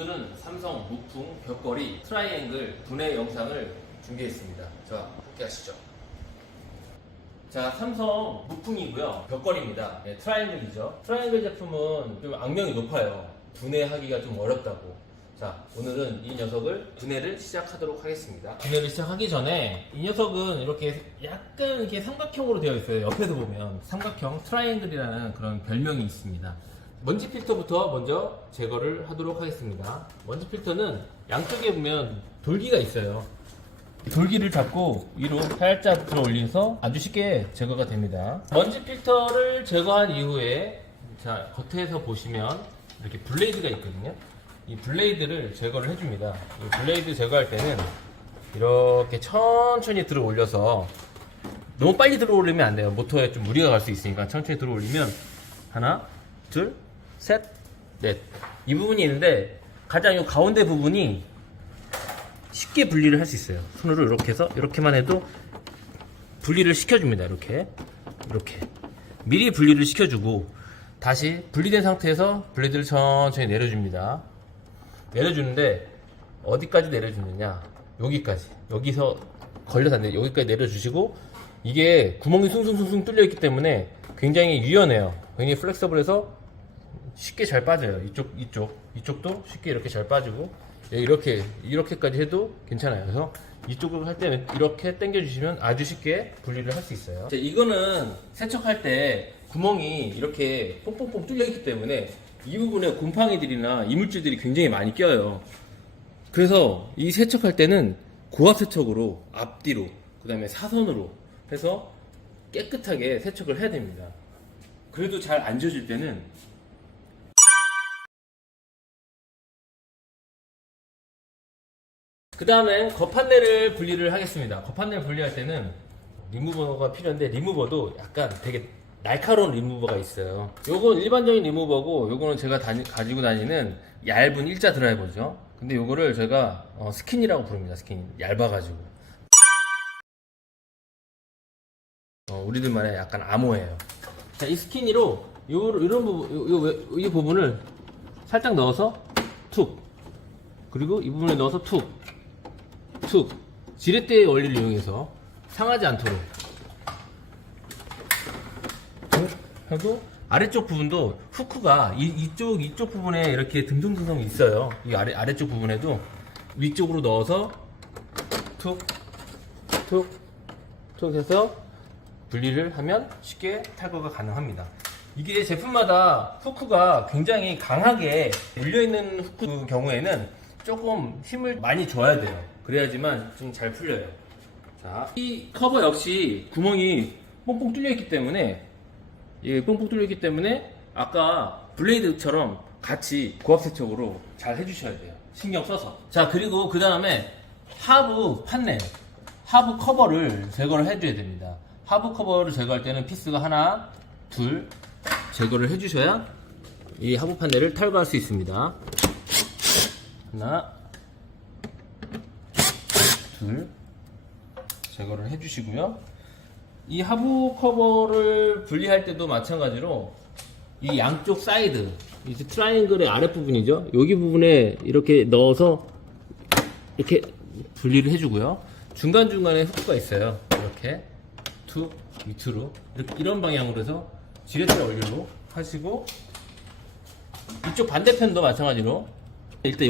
오늘은 삼성 무풍 벽걸이 트라이앵글 분해 영상을 준비했습니다. 자, 함께 하시죠. 자, 삼성 무풍이고요. 벽걸이입니다. 네, 트라이앵글이죠. 트라이앵글 제품은 좀 악명이 높아요. 분해하기가 좀 어렵다고. 자, 오늘은 이 녀석을 분해를 시작하도록 하겠습니다. 분해를 시작하기 전에 이 녀석은 이렇게 약간 이렇게 삼각형으로 되어 있어요. 옆에서 보면 삼각형 트라이앵글이라는 그런 별명이 있습니다. 먼지 필터부터 먼저 제거를 하도록 하겠습니다. 먼지 필터는 양쪽에 보면 돌기가 있어요. 돌기를 잡고 위로 살짝 들어 올려서 아주 쉽게 제거가 됩니다. 먼지 필터를 제거한 이후에 자, 겉에서 보시면 이렇게 블레이드가 있거든요. 이 블레이드를 제거를 해줍니다. 이 블레이드 제거할 때는 이렇게 천천히 들어 올려서 너무 빨리 들어 올리면 안 돼요. 모터에 좀 무리가 갈 수 있으니까 천천히 들어 올리면 하나, 둘, 셋, 넷. 이 부분이 있는데 가장 이 가운데 부분이 쉽게 분리를 할 수 있어요. 손으로 이렇게 해서 이렇게만 해도 분리를 시켜줍니다. 이렇게 미리 분리를 시켜주고 다시 분리된 상태에서 블레이드를 천천히 내려줍니다. 내려주는데 어디까지 내려주느냐, 여기까지. 여기서 걸려서 안 돼요. 여기까지 내려주시고 이게 구멍이 숭숭숭숭 뚫려 있기 때문에 굉장히 유연해요. 굉장히 플렉서블해서 쉽게 잘 빠져요. 이쪽도 쉽게 이렇게 잘 빠지고 이렇게까지 해도 괜찮아요. 그래서 이쪽으로 할 때는 이렇게 당겨주시면 아주 쉽게 분리를 할 수 있어요. 이거는 세척할 때 구멍이 이렇게 뽕뽕뽕 뚫려 있기 때문에 이 부분에 곰팡이들이나 이물질들이 굉장히 많이 껴요. 그래서 이 세척할 때는 고압 세척으로 앞뒤로 그 다음에 사선으로 해서 깨끗하게 세척을 해야 됩니다. 그래도 잘 안 지워질 때는 그 다음에 겉판넬을 분리를 하겠습니다. 겉판넬 분리할 때는 리무버가 필요한데 리무버도 약간 되게 날카로운 리무버가 있어요. 요건 일반적인 리무버고 요거는 제가 가지고 다니는 얇은 일자 드라이버죠. 근데 요거를 제가 스킨이라고 부릅니다. 스킨. 얇아가지고 우리들만의 약간 암호예요. 자, 이 스키니로 이런 부분, 이 부분을 살짝 넣어서 툭, 그리고 이 부분에 넣어서 툭 지렛대의 원리를 이용해서 상하지 않도록 하고, 아래쪽 부분도 후크가 이쪽 부분에 이렇게 듬성듬성 있어요. 이 아래쪽 부분에도 위쪽으로 넣어서 툭 해서 분리를 하면 쉽게 탈거가 가능합니다. 이게 제품마다 후크가 굉장히 강하게 물려있는 후크 경우에는 조금 힘을 많이 줘야 돼요. 그래야지만 좀 잘 풀려요. 자, 이 커버 역시 구멍이 뽕뽕 뚫려있기 때문에 아까 블레이드처럼 같이 고압 세척으로 잘 해주셔야 돼요. 신경 써서. 자, 그리고 그 다음에 하부 판넬, 하부 커버를 제거를 해줘야 됩니다. 하부 커버를 제거할 때는 피스가 하나, 둘 제거를 해주셔야 이 하부 판넬을 탈거할 수 있습니다. 하나, 둘 제거를 해주시고요. 이 하부 커버를 분리할 때도 마찬가지로 이 양쪽 사이드, 이 트라이앵글의 아랫부분이죠. 여기 부분에 이렇게 넣어서 이렇게 분리를 해주고요. 중간중간에 후크가 있어요. 이렇게 툭 밑으로 이런 방향으로 해서 지렛대 원리로 하시고, 이쪽 반대편도 마찬가지로 일단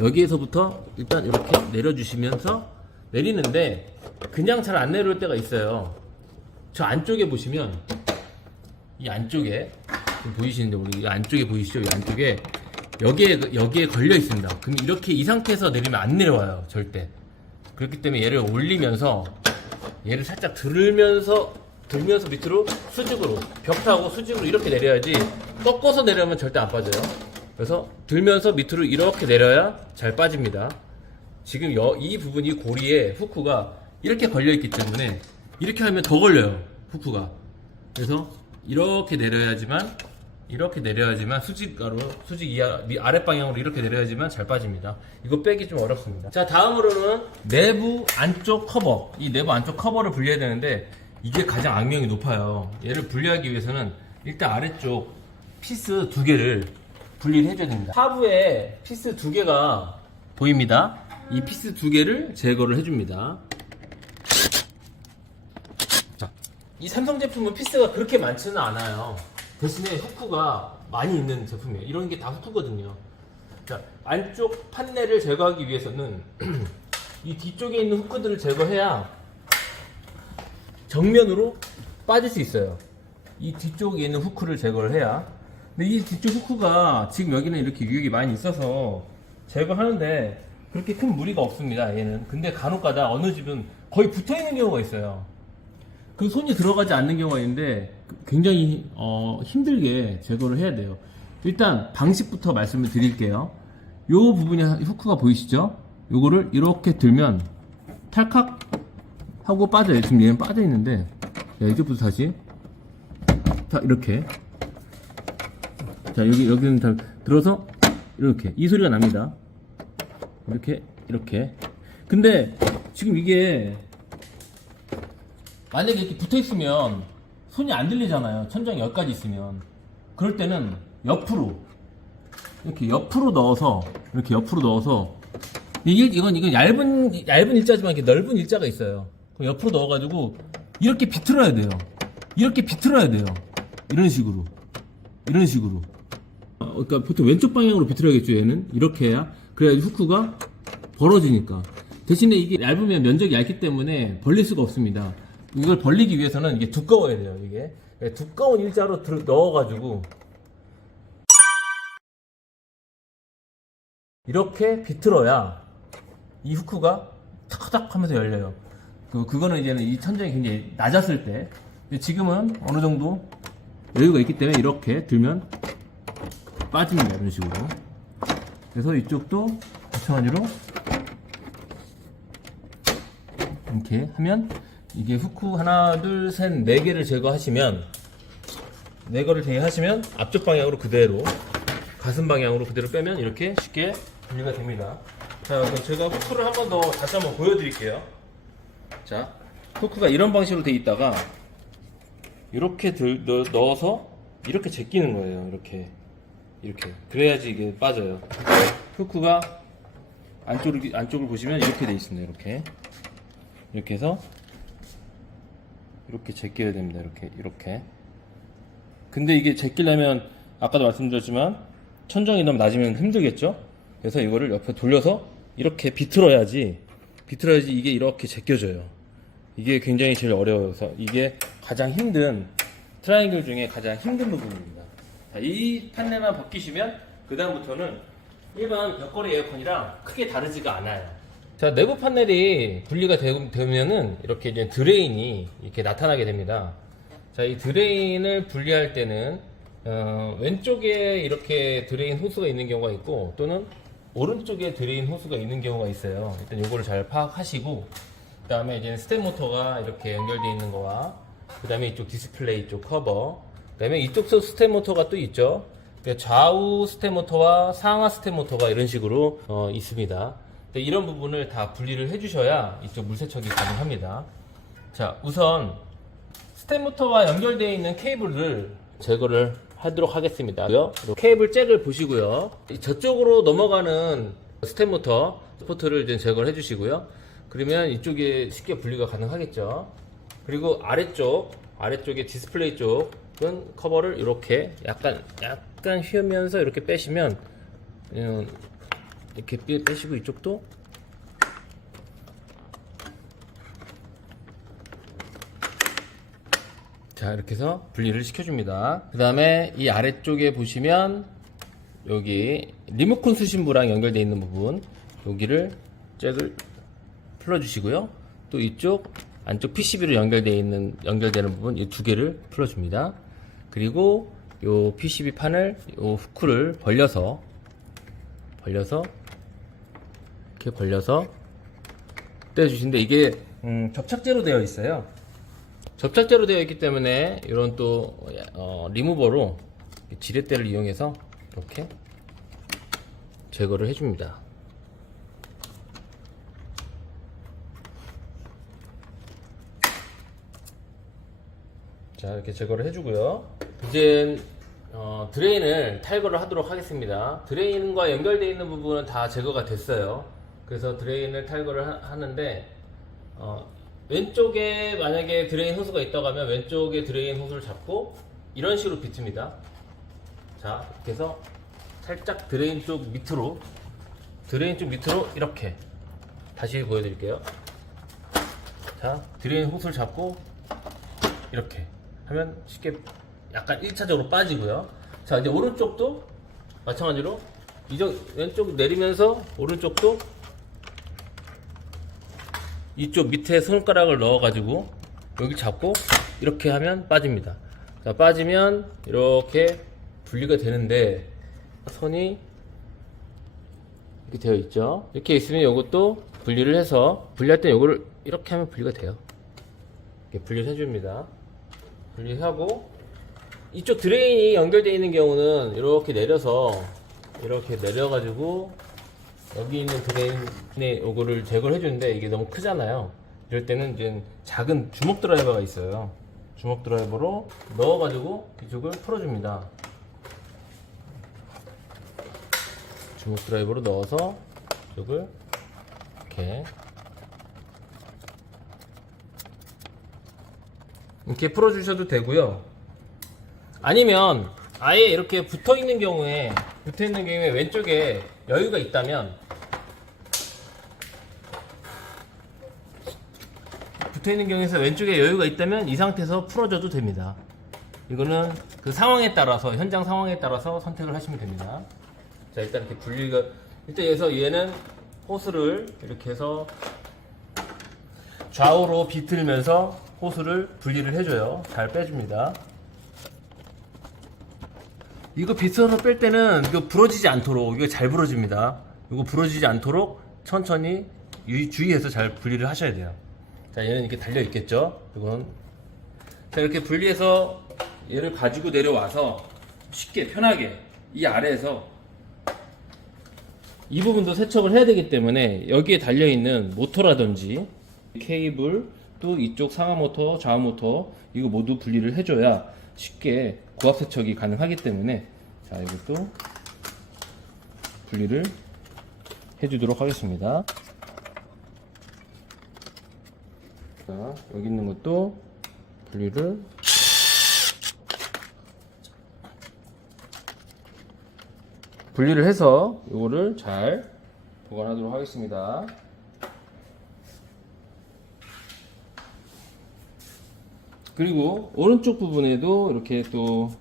여기에서부터 일단 이렇게 내려주시면서 내리는데 그냥 잘 안 내려올 때가 있어요. 저 안쪽에 보시면 이 안쪽에 보이시는데, 우리 이 안쪽에 보이시죠? 이 안쪽에 여기에 걸려 있습니다. 근데 이렇게 이 상태에서 내리면 안 내려와요, 절대. 그렇기 때문에 얘를 올리면서 얘를 살짝 들면서 밑으로 수직으로 벽타고 수직으로 이렇게 내려야지, 꺾어서 내려오면 절대 안 빠져요. 그래서 들면서 밑으로 이렇게 내려야 잘 빠집니다. 지금 이 부분, 이 고리에 후크가 이렇게 걸려 있기 때문에 이렇게 하면 더 걸려요, 후크가. 그래서 이렇게 내려야지만 수직 아랫 방향으로 이렇게 내려야지만 잘 빠집니다. 이거 빼기 좀 어렵습니다. 자, 다음으로는 내부 안쪽 커버. 이 내부 안쪽 커버를 분리해야 되는데 이게 가장 악명이 높아요. 얘를 분리하기 위해서는 일단 아래쪽 피스 두 개를 분리를 해줘야 됩니다. 하부에 피스 2개가 보입니다. 이 피스 2개를 제거를 해줍니다. 자, 이 삼성 제품은 피스가 그렇게 많지는 않아요. 대신에 후크가 많이 있는 제품이에요. 이런 게 다 후크거든요. 자, 안쪽 판넬을 제거하기 위해서는 이 뒤쪽에 있는 후크들을 제거해야 정면으로 빠질 수 있어요. 이 뒤쪽에 있는 후크를 제거를 해야. 근데 이 뒤쪽 후크가 지금 여기는 이렇게 유격이 많이 있어서 제거하는데 그렇게 큰 무리가 없습니다, 얘는. 근데 간혹가다 어느 집은 거의 붙어 있는 경우가 있어요. 그 손이 들어가지 않는 경우가 있는데 굉장히 힘들게 제거를 해야 돼요. 일단 방식부터 말씀을 드릴게요. 요 부분이 후크가 보이시죠? 요거를 이렇게 들면 탈칵 하고 빠져요. 지금 얘는 빠져 있는데, 자, 이쪽부터 다시 자, 이렇게, 자, 여기는 다 들어서 이렇게 이 소리가 납니다. 이렇게. 근데 지금 이게 만약에 이렇게 붙어 있으면 손이 안 들리잖아요. 천장이 여기까지 있으면. 그럴 때는 이렇게 옆으로 넣어서 이건 얇은 일자지만 이렇게 넓은 일자가 있어요. 그럼 옆으로 넣어가지고 이렇게 비틀어야 돼요. 이런 식으로. 그러니까 보통 왼쪽 방향으로 비틀어야겠죠. 얘는 이렇게 해야, 그래야지 후크가 벌어지니까. 대신에 이게 얇으면 면적이 얇기 때문에 벌릴 수가 없습니다. 이걸 벌리기 위해서는 이게 두꺼워야 돼요. 이게 두꺼운 일자로 넣어가지고 이렇게 비틀어야 이 후크가 탁탁 하면서 열려요. 그거는 이제는 이 천장이 굉장히 낮았을 때. 지금은 어느 정도 여유가 있기 때문에 이렇게 들면 빠집니다. 이런 식으로. 그래서 이쪽도 마찬가지로 이렇게 하면, 이게 후크 하나, 둘, 셋, 네 개를 제거하시면, 앞쪽 방향으로 그대로, 가슴 방향으로 그대로 빼면 이렇게 쉽게 분리가 됩니다. 자, 그럼 제가 후크를 한 번 더 다시 한번 보여드릴게요. 자, 후크가 이런 방식으로 돼 있다가 이렇게 넣어서 이렇게 제끼는 거예요. 이렇게. 그래야지 이게 빠져요. 후크가 안쪽을 보시면 이렇게 돼 있습니다. 이렇게 해서 이렇게 제껴야 됩니다. 이렇게. 근데 이게 제끼려면 아까도 말씀드렸지만 천정이 너무 낮으면 힘들겠죠? 그래서 이거를 옆에 돌려서 이렇게 비틀어야지 이게 이렇게 제껴져요. 이게 굉장히 제일 어려워서 이게 가장 힘든, 트라이앵글 중에 가장 힘든 부분입니다. 자, 이 판넬만 벗기시면 그 다음부터는 일반 벽걸이 에어컨이랑 크게 다르지가 않아요. 자, 내부 판넬이 분리가 되면은 이렇게 이제 드레인이 이렇게 나타나게 됩니다. 자, 이 드레인을 분리할 때는 왼쪽에 이렇게 드레인 호스가 있는 경우가 있고, 또는 오른쪽에 드레인 호스가 있는 경우가 있어요. 일단 요거를 잘 파악하시고, 그 다음에 이제 스텝 모터가 이렇게 연결되어 있는 거와, 그 다음에 이쪽 디스플레이 쪽 커버, 그 다음에 이쪽도 스텝 모터가 또 있죠. 좌우 스텝 모터와 상하 스텝 모터가 이런 식으로 있습니다. 이런 부분을 다 분리를 해주셔야 이쪽 물세척이 가능합니다. 자, 우선 스텝 모터와 연결되어 있는 케이블을 제거를 하도록 하겠습니다. 케이블 잭을 보시고요. 저쪽으로 넘어가는 스텝 모터 스포트를 이제 제거를 해주시고요. 그러면 이쪽에 쉽게 분리가 가능하겠죠. 그리고 아래쪽에 디스플레이 쪽은 커버를 이렇게 약간 휘면서 이렇게 빼시면, 이렇게 빼시고, 이쪽도 자, 이렇게 해서 분리를 시켜줍니다. 그 다음에 이 아래쪽에 보시면 여기 리모컨 수신부랑 연결되어 있는 부분, 여기를 잭을 풀어주시고요. 또 이쪽 안쪽 PCB로 연결되는 부분, 이 두 개를 풀어줍니다. 그리고 요 PCB 판을, 요 후크를 벌려서 떼주시는데, 이게 접착제로 되어 있어요. 접착제로 되어 있기 때문에 이런 또 리무버로 지렛대를 이용해서 이렇게 제거를 해줍니다. 자, 이렇게 제거를 해주고요. 이제 드레인을 탈거를 하도록 하겠습니다. 드레인과 연결되어 있는 부분은 다 제거가 됐어요. 그래서 드레인을 탈거를 하는데 왼쪽에 만약에 드레인 호스가 있다고 하면 왼쪽에 드레인 호스를 잡고 이런 식으로 비틉니다. 자, 이렇게 해서 살짝 드레인 쪽 밑으로 이렇게 다시 보여드릴게요. 자, 드레인 호스를 잡고 이렇게 하면 쉽게 약간 1차적으로 빠지고요. 자, 이제 오른쪽도 마찬가지로 왼쪽 내리면서 오른쪽도 이쪽 밑에 손가락을 넣어가지고 여기 잡고 이렇게 하면 빠집니다. 자, 빠지면 이렇게 분리가 되는데 선이 이렇게 되어 있죠. 이렇게 있으면 이것도 분리를 해서 분리할 때 이거를 이렇게 하면 분리가 돼요. 이렇게 분리를 해줍니다. 분리하고 이쪽 드레인이 연결되어 있는 경우는 이렇게 내려서 이렇게 내려가지고 여기 있는 드레인에 요거를 제거를 해주는데 이게 너무 크잖아요. 이럴 때는 이제 작은 주먹 드라이버가 있어요. 주먹 드라이버로 넣어가지고 이쪽을 풀어줍니다. 주먹 드라이버로 넣어서 이쪽을 이렇게 풀어주셔도 되고요. 아니면 아예 이렇게 붙어있는 경우에 왼쪽에 여유가 있다면 왼쪽에 여유가 있다면 이 상태에서 풀어줘도 됩니다. 이거는 그 상황에 따라서 현장 상황에 따라서 선택을 하시면 됩니다. 자, 일단 이렇게 분리가 여기서 얘는 호스를 이렇게 해서 좌우로 비틀면서 호스를 분리를 해줘요. 잘 빼줍니다. 이거 비틀어서 뺄 때는 이거 부러지지 않도록 이거 잘 부러집니다. 이거 부러지지 않도록 천천히 주의해서 잘 분리를 하셔야 돼요. 자, 얘는 이렇게 달려 있겠죠. 이건 자, 이렇게 분리해서 얘를 가지고 내려와서 쉽게 편하게 이 아래에서 이 부분도 세척을 해야 되기 때문에 여기에 달려 있는 모터라든지 케이블 또 이쪽 상하 모터, 좌우 모터 이거 모두 분리를 해줘야 쉽게 고압 세척이 가능하기 때문에 자, 이것도 분리를 해주도록 하겠습니다. 자, 여기 있는 것도 분리를 해서 이거를 잘 보관하도록 하겠습니다. 그리고 오른쪽 부분에도 이렇게 또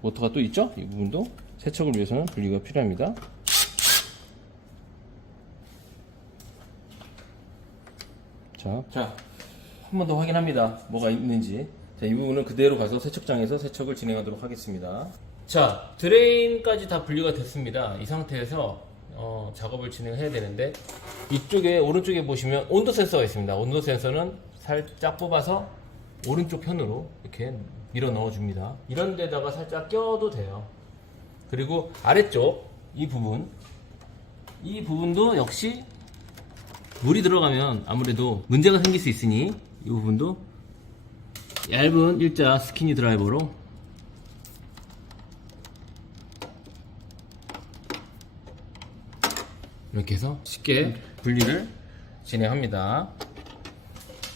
모터가 또 있죠? 이 부분도 세척을 위해서는 분리가 필요합니다. 자, 한 번 더 확인합니다. 뭐가 있는지. 자, 이 부분은 그대로 가서 세척장에서 세척을 진행하도록 하겠습니다. 자, 드레인까지 다 분리가 됐습니다. 이 상태에서 작업을 진행해야 되는데 이쪽에 오른쪽에 보시면 온도 센서가 있습니다. 온도 센서는 살짝 뽑아서 오른쪽 편으로 이렇게 밀어 넣어 줍니다. 이런 데다가 살짝 껴도 돼요. 그리고 아래쪽 이 부분도 역시 물이 들어가면 아무래도 문제가 생길 수 있으니 이 부분도 얇은 일자 스키니 드라이버로 이렇게 해서 쉽게 분리를 진행합니다.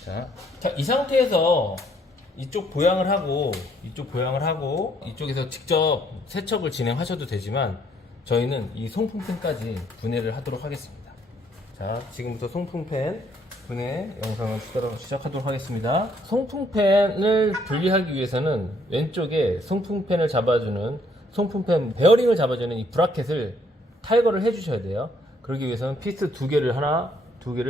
자, 이 상태에서 이쪽 보양을 하고 이쪽에서 직접 세척을 진행하셔도 되지만 저희는 이 송풍팬까지 분해를 하도록 하겠습니다. 자, 지금부터 송풍팬 분해 영상을 시작하도록 하겠습니다. 송풍팬을 분리하기 위해서는 왼쪽에 송풍팬을 잡아주는 송풍팬 베어링을 잡아주는 이 브라켓을 탈거를 해주셔야 돼요. 그러기 위해서는 피스 두 개를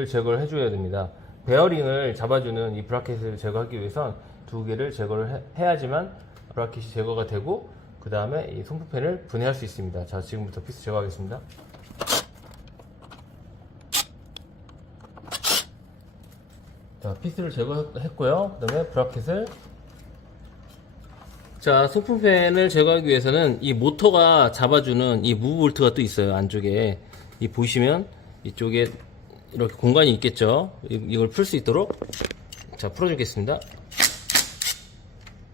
제거를 해줘야 됩니다. 베어링을 잡아주는 이 브라켓을 제거하기 위해선 두 개를 제거를 해야지만 브라켓이 제거가 되고 그 다음에 이 송풍팬을 분해할 수 있습니다. 자, 지금부터 피스 제거하겠습니다. 자, 피스를 제거했고요. 그 다음에 브라켓을 자, 송풍팬을 제거하기 위해서는 이 모터가 잡아주는 이 무브 볼트가 또 있어요. 안쪽에 이 보시면 이쪽에 이렇게 공간이 있겠죠. 이걸 풀 수 있도록 자, 풀어주겠습니다.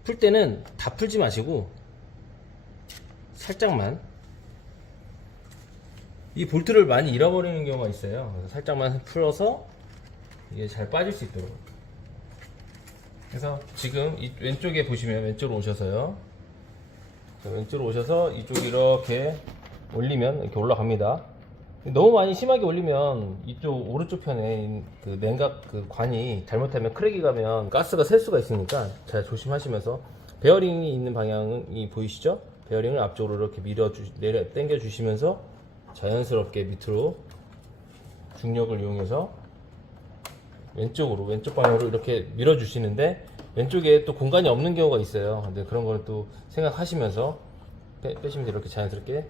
풀 때는 다 풀지 마시고 살짝만, 이 볼트를 많이 잃어버리는 경우가 있어요. 그래서 살짝만 풀어서 이게 잘 빠질 수 있도록. 그래서 지금 이 왼쪽에 보시면, 왼쪽으로 오셔서요, 왼쪽으로 오셔서 이쪽 이렇게 올리면 이렇게 올라갑니다. 너무 많이 심하게 올리면 이쪽 오른쪽 편에 그 냉각 그 관이 잘못하면 크랙이 가면 가스가 셀 수가 있으니까 잘 조심하시면서, 베어링이 있는 방향이 보이시죠? 베어링을 앞쪽으로 이렇게 내려 당겨 주시면서 자연스럽게 밑으로 중력을 이용해서 왼쪽 방향으로 이렇게 밀어 주시는데, 왼쪽에 또 공간이 없는 경우가 있어요. 근데 그런 거는 또 생각하시면서 빼시면 이렇게 자연스럽게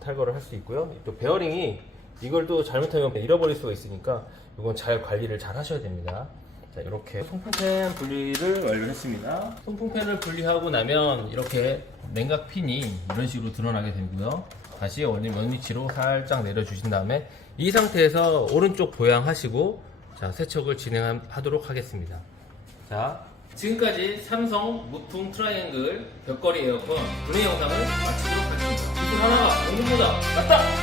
탈거를 할 수 있고요. 또 베어링이 이걸 또 잘못하면 잃어버릴 수가 있으니까 이건 잘 관리를 잘 하셔야 됩니다. 자, 이렇게 송풍팬 분리를 완료했습니다. 송풍팬을 분리하고 나면 이렇게 냉각 핀이 이런 식으로 드러나게 되고요. 다시 원인 위치로 살짝 내려주신 다음에 이 상태에서 오른쪽 보양하시고, 자, 세척을 진행하도록 하겠습니다. 자, 지금까지 삼성 무풍 트라이앵글 벽걸이 에어컨 분해 영상을 마치도록 하겠습니다. 기술 하나가 용도보다 낫다!